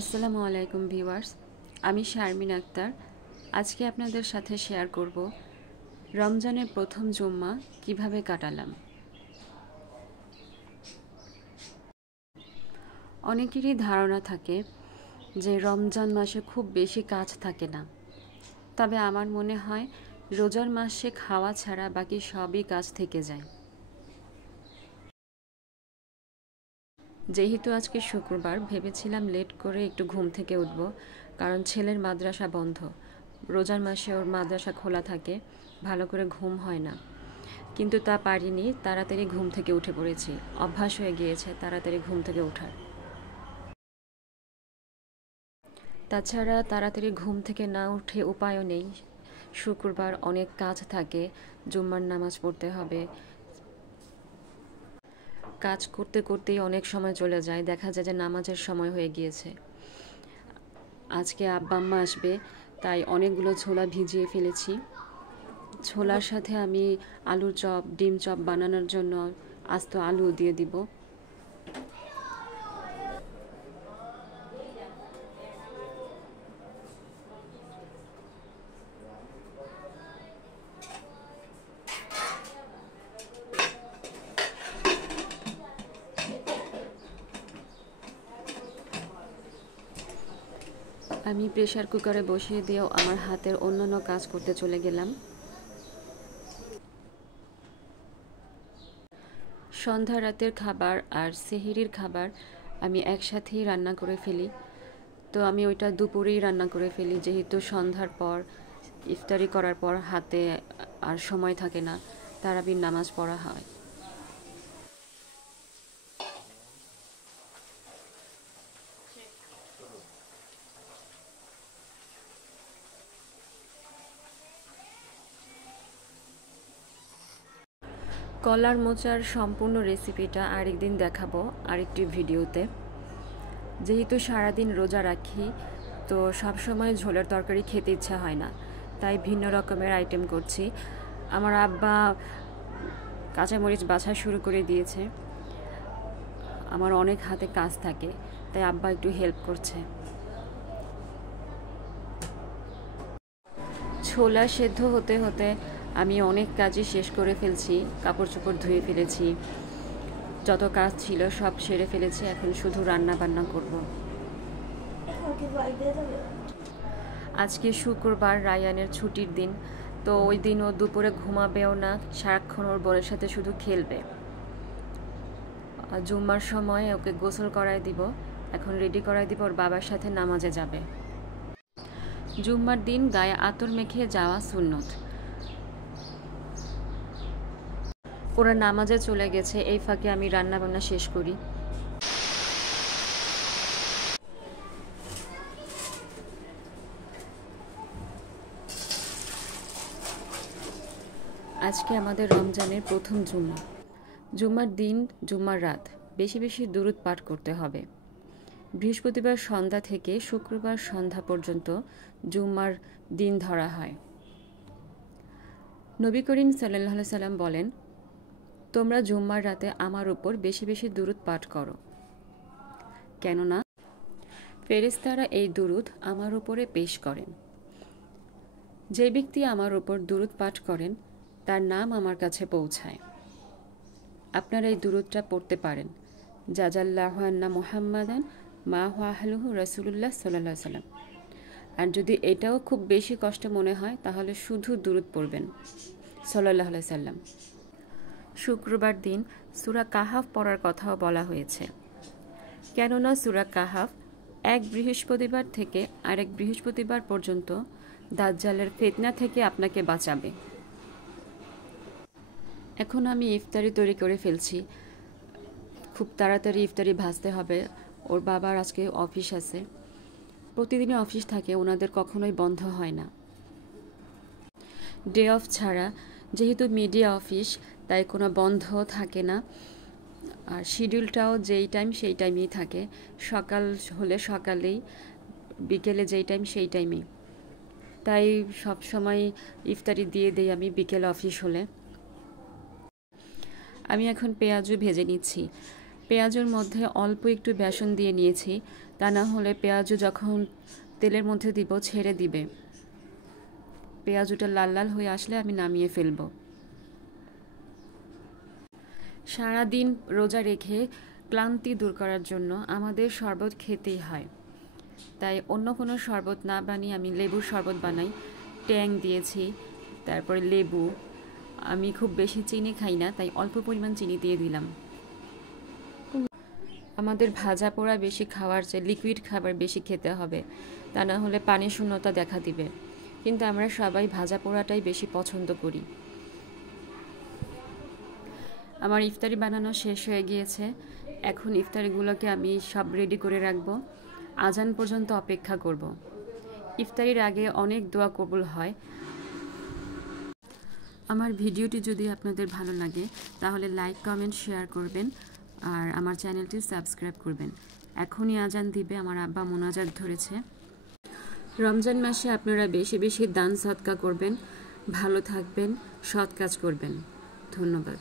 আসসালামু আলাইকুম ভিউয়ার্স, আমি শারমিন আক্তার। আজকে আপনাদের সাথে শেয়ার করব রমজানের প্রথম জুম্মা কিভাবে কাটালাম। অনেকেরই ধারণা থাকে যে রমজান মাসে খুব বেশি কাজ থাকে না, তবে আমার মনে হয় রোজার মাসে খাওয়া ছাড়া বাকি সবই কাজ থেকে যায়। যেহেতু আজকে শুক্রবার, ভেবেছিলাম লেট করে একটু ঘুম থেকে উঠব, কারণ ছেলের মাদ্রাসা বন্ধ। রোজার মাসে ওর মাদ্রাসা খোলা থাকে, ভালো করে ঘুম হয় না। কিন্তু তা পারিনি, তাড়াতাড়ি ঘুম থেকে উঠে পড়েছি। অভ্যাস হয়ে গিয়েছে তাড়াতাড়ি ঘুম থেকে ওঠার। তাছাড়া তাড়াতাড়ি ঘুম থেকে না উঠে উপায়ও নেই। শুক্রবার অনেক কাজ থাকে, জুম্মার নামাজ পড়তে হবে। কাজ করতে করতেই অনেক সময় চলে যায়, দেখা যায় যে নামাজের সময় হয়ে গিয়েছে। আজকে আব্বা আম্মা আসবে, তাই অনেকগুলো ছোলা ভিজিয়ে ফেলেছি। ছোলার সাথে আমি আলুর চপ, ডিম চপ বানানোর জন্য আস্ত আলু দিয়ে দিব। আমি প্রেসার কুকারে বসিয়ে দিয়েও আমার হাতের অন্যান্য কাজ করতে চলে গেলাম। সন্ধ্যা রাতের খাবার আর সেহরির খাবার আমি একসাথেই রান্না করে ফেলি। তো আমি ওইটা দুপুরেই রান্না করে ফেলি, যেহেতু সন্ধ্যার পর ইফতারি করার পর হাতে আর সময় থাকে না, তারাবির নামাজ পড়া হয়। কলার মোচার সম্পূর্ণ রেসিপিটা আরেকদিন দেখাবো আরেকটি ভিডিওতে। যেহেতু সারাদিন রোজা রাখি, তো সবসময় ঝোলের তরকারি খেতে ইচ্ছা হয় না, তাই ভিন্ন রকমের আইটেম করছি। আমার আব্বা কাঁচামরিচ বাছা শুরু করে দিয়েছে। আমার অনেক হাতে কাজ থাকে, তাই আব্বা একটু হেল্প করছে। ছোলা সেদ্ধ হতে হতে আমি অনেক কাজই শেষ করে ফেলছি। কাপড় চোপড় ধুয়ে ফেলেছি, যত কাজ ছিল সব সেরে ফেলেছি। এখন শুধু রান্না বান্না করব। আজকে শুক্রবার, রায়ানের ছুটির দিন, তো ওই দিন ও দুপুরে ঘুমাবেও না, সারাক্ষণ ওর বোনের সাথে শুধু খেলবে। জুম্মার সময় ওকে গোসল করায় দিব, এখন রেডি করায় দিব, ওর বাবার সাথে নামাজে যাবে। জুম্মার দিন গায়ে আতর মেখে যাওয়া সুন্নত। ওরা নামাজে চলে গেছে, এই ফাঁকে আমি রান্না বান্না শেষ করি। আজকে আমাদের রমজানের প্রথম জুম্মা। জুম্মার দিন, জুম্মার রাত বেশি বেশি দুরূদ পাঠ করতে হবে। বৃহস্পতিবার সন্ধ্যা থেকে শুক্রবার সন্ধ্যা পর্যন্ত জুম্মার দিন ধরা হয়। নবী করিম সাল্লাল্লাহু আলাইহি সাল্লাম বলেন, তোমরা জুম্মার রাতে আমার উপর বেশি বেশি দুরূদ পাঠ করো, কেননা ফেরেশতারা এই দুরূদ আমার উপরে পেশ করেন। যে ব্যক্তি আমার উপর দুরূদ পাঠ করেন, তার নাম আমার কাছে পৌঁছায়। আপনারা এই দুরূদটা পড়তে পারেন, জাজাল্লাহু আন্না মুহাম্মাদান মা হুয়া আহলুহু রাসূলুল্লাহ সাল্লাল্লাহু আলাইহি সাল্লাম। আর যদি এটাও খুব বেশি কষ্ট মনে হয়, তাহলে শুধু দুরূদ পড়বেন, সাল্লাল্লাহু আলাইহি সাল্লাম। শুক্রবার দিন সূরা কাহাফ পড়ার কথাও বলা হয়েছে, কেননা সূরা কাহাফ এক বৃহস্পতিবার থেকে আরেক বৃহস্পতিবার পর্যন্ত দাজ্জালের ফিতনা থেকে আপনাকে বাঁচাবে। এখন আমি ইফতারি তৈরি করে ফেলছি। খুব তাড়াতাড়ি ইফতারি ভাজতে হবে। ওর বাবার আজকে অফিস আছে, প্রতিদিনই অফিস থাকে, ওনাদের কখনোই বন্ধ হয় না ডে অফ ছাড়া। যেহেতু মিডিয়া অফিস, তাই কোনো বন্ধ থাকে না। আর শিডিউলটাও যেই টাইম সেই টাইমেই থাকে, সকাল হলে সকালেই, বিকেলে যেই টাইম সেই টাইমেই। তাই সব সময় ইফতারি দিয়ে দেই আমি বিকেল অফিস হলে। আমি এখন পেঁয়াজও ভেজে নিচ্ছি। পেঁয়াজের মধ্যে অল্প একটু বেসন দিয়ে নিয়েছি, তা না হলে পেঁয়াজু যখন তেলের মধ্যে দিব ছেড়ে দিবে। পেঁয়াজুটা লাল লাল হয়ে আসলে আমি নামিয়ে ফেলবো। সারাদিন রোজা রেখে ক্লান্তি দূর করার জন্য আমাদের শরবত খেতেই হয়। তাই অন্য কোনো শরবত না বানিয়ে আমি লেবুর শরবত বানাই। ট্যাং দিয়েছি, তারপরে লেবু। আমি খুব বেশি চিনি খাই না, তাই অল্প পরিমাণ চিনি দিয়ে দিলাম। আমাদের ভাজা পোড়া বেশি খাওয়ার চেয়ে লিকুইড খাবার বেশি খেতে হবে, তা না হলে পানি শূন্যতা দেখা দিবে। কিন্তু আমরা সবাই ভাজা পোড়াটাই বেশি পছন্দ করি। আমার ইফতারি বানানো শেষ হয়ে গিয়েছে। এখন ইফতারিগুলোকে আমি সব রেডি করে রাখবো, আজান পর্যন্ত অপেক্ষা করব। ইফতারির আগে অনেক দোয়া কবুল হয়। আমার ভিডিওটি যদি আপনাদের ভালো লাগে তাহলে লাইক, কমেন্ট, শেয়ার করবেন আর আমার চ্যানেলটি সাবস্ক্রাইব করবেন। এখনই আজান দিবে, আমার আব্বা মোনাজাত ধরেছে। রমজান মাসে আপনারা বেশি বেশি দান সদকা করবেন, ভালো থাকবেন, সৎ কাজ করবেন। ধন্যবাদ।